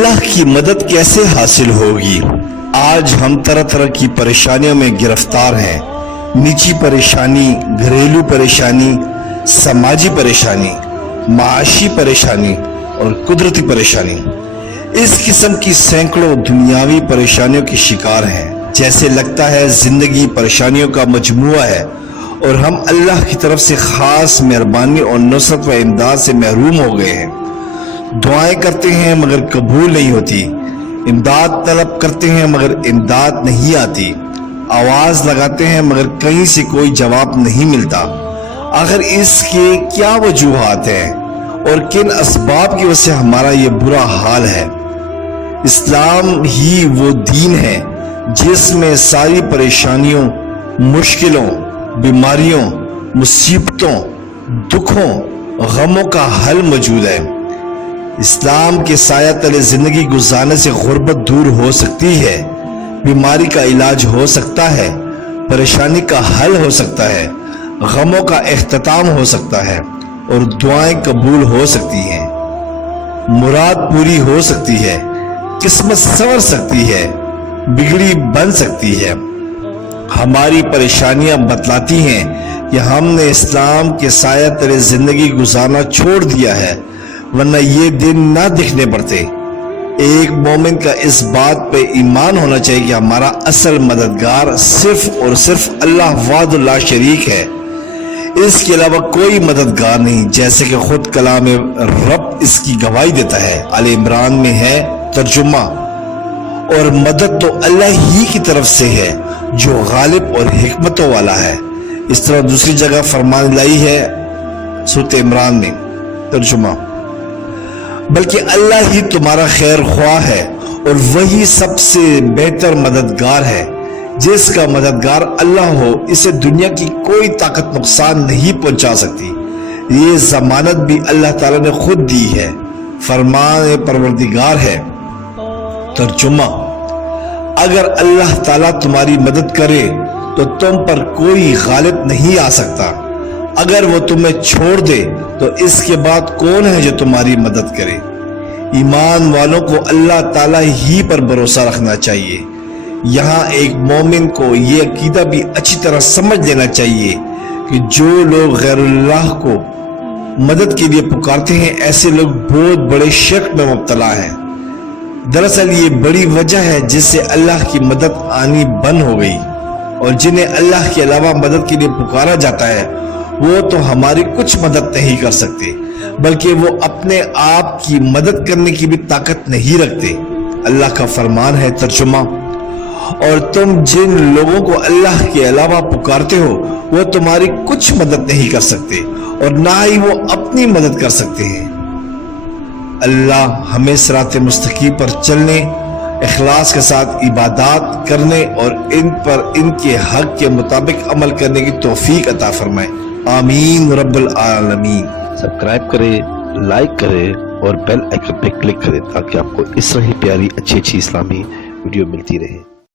اللہ کی مدد کیسے حاصل ہوگی؟ آج ہم طرح طرح کی پریشانیوں میں گرفتار ہیں۔ نجی پریشانی، گھریلو پریشانی، سماجی پریشانی، معاشی پریشانی اور قدرتی پریشانی۔ اس قسم کی سینکڑوں دنیاوی پریشانیوں کے شکار ہیں۔ جیسے لگتا ہے زندگی پریشانیوں کا مجموعہ ہے اور ہم اللہ کی طرف سے خاص مہربانی اور نصرت و امداد سے محروم ہو گئے ہیں۔ دعائیں کرتے ہیں مگر قبول نہیں ہوتی، امداد طلب کرتے ہیں مگر امداد نہیں آتی، آواز لگاتے ہیں مگر کہیں سے کوئی جواب نہیں ملتا۔ آخر اس کے کیا وجوہات ہیں اور کن اسباب کی وجہ سے ہمارا یہ برا حال ہے؟ اسلام ہی وہ دین ہے جس میں ساری پریشانیوں، مشکلوں، بیماریوں، مصیبتوں، دکھوں، غموں کا حل موجود ہے۔ اسلام کے سایہ تلے زندگی گزارنے سے غربت دور ہو سکتی ہے، بیماری کا علاج ہو سکتا ہے، پریشانی کا حل ہو سکتا ہے، غموں کا اختتام ہو سکتا ہے اور دعائیں قبول ہو سکتی ہیں، مراد پوری ہو سکتی ہے، قسمت سنور سکتی ہے، بگڑی بن سکتی ہے۔ ہماری پریشانیاں بتلاتی ہیں کہ ہم نے اسلام کے سایہ تلے زندگی گزارنا چھوڑ دیا ہے، ورنہ یہ دن نہ دکھنے پڑتے۔ ایک مومن کا اس بات پہ ایمان ہونا چاہیے کہ ہمارا اصل مددگار صرف اور صرف اللہ وحدہ لا شریک ہے، اس کے علاوہ کوئی مددگار نہیں، جیسے کہ خود کلام رب اس کی گواہی دیتا ہے۔ آل عمران میں ہے ترجمہ، اور مدد تو اللہ ہی کی طرف سے ہے جو غالب اور حکمتوں والا ہے۔ اس طرح دوسری جگہ فرمان لائی ہے سورۃ عمران میں ترجمہ، بلکہ اللہ ہی تمہارا خیر خواہ ہے اور وہی سب سے بہتر مددگار ہے۔ جس کا مددگار اللہ ہو اسے دنیا کی کوئی طاقت نقصان نہیں پہنچا سکتی۔ یہ ضمانت بھی اللہ تعالیٰ نے خود دی ہے۔ فرمان پروردگار ہے ترجمہ، اگر اللہ تعالیٰ تمہاری مدد کرے تو تم پر کوئی غالب نہیں آ سکتا، اگر وہ تمہیں چھوڑ دے تو اس کے بعد کون ہے جو تمہاری مدد کرے؟ ایمان والوں کو اللہ تعالیٰ ہی پر بھروسہ رکھنا چاہیے۔ یہاں ایک مومن کو یہ عقیدہ بھی اچھی طرح سمجھ لینا چاہیے کہ جو لوگ غیر اللہ کو مدد کے لیے پکارتے ہیں ایسے لوگ بہت بڑے شرک میں مبتلا ہیں۔ دراصل یہ بڑی وجہ ہے جس سے اللہ کی مدد آنی بند ہو گئی، اور جنہیں اللہ کے علاوہ مدد کے لیے پکارا جاتا ہے وہ تو ہماری کچھ مدد نہیں کر سکتے، بلکہ وہ اپنے آپ کی مدد کرنے کی بھی طاقت نہیں رکھتے۔ اللہ کا فرمان ہے ترجمہ، اور تم جن لوگوں کو اللہ کے علاوہ پکارتے ہو وہ تمہاری کچھ مدد نہیں کر سکتے اور نہ ہی وہ اپنی مدد کر سکتے ہیں۔ اللہ ہمیں صراط مستقیم پر چلنے، اخلاص کے ساتھ عبادات کرنے اور ان کے حق کے مطابق عمل کرنے کی توفیق عطا فرمائے، آمین رب العالمین۔ سبسکرائب کریں، لائک کریں اور بیل آئیکن پہ کلک کریں تاکہ آپ کو اس طرح ہی پیاری اچھی اسلامی ویڈیو ملتی رہے۔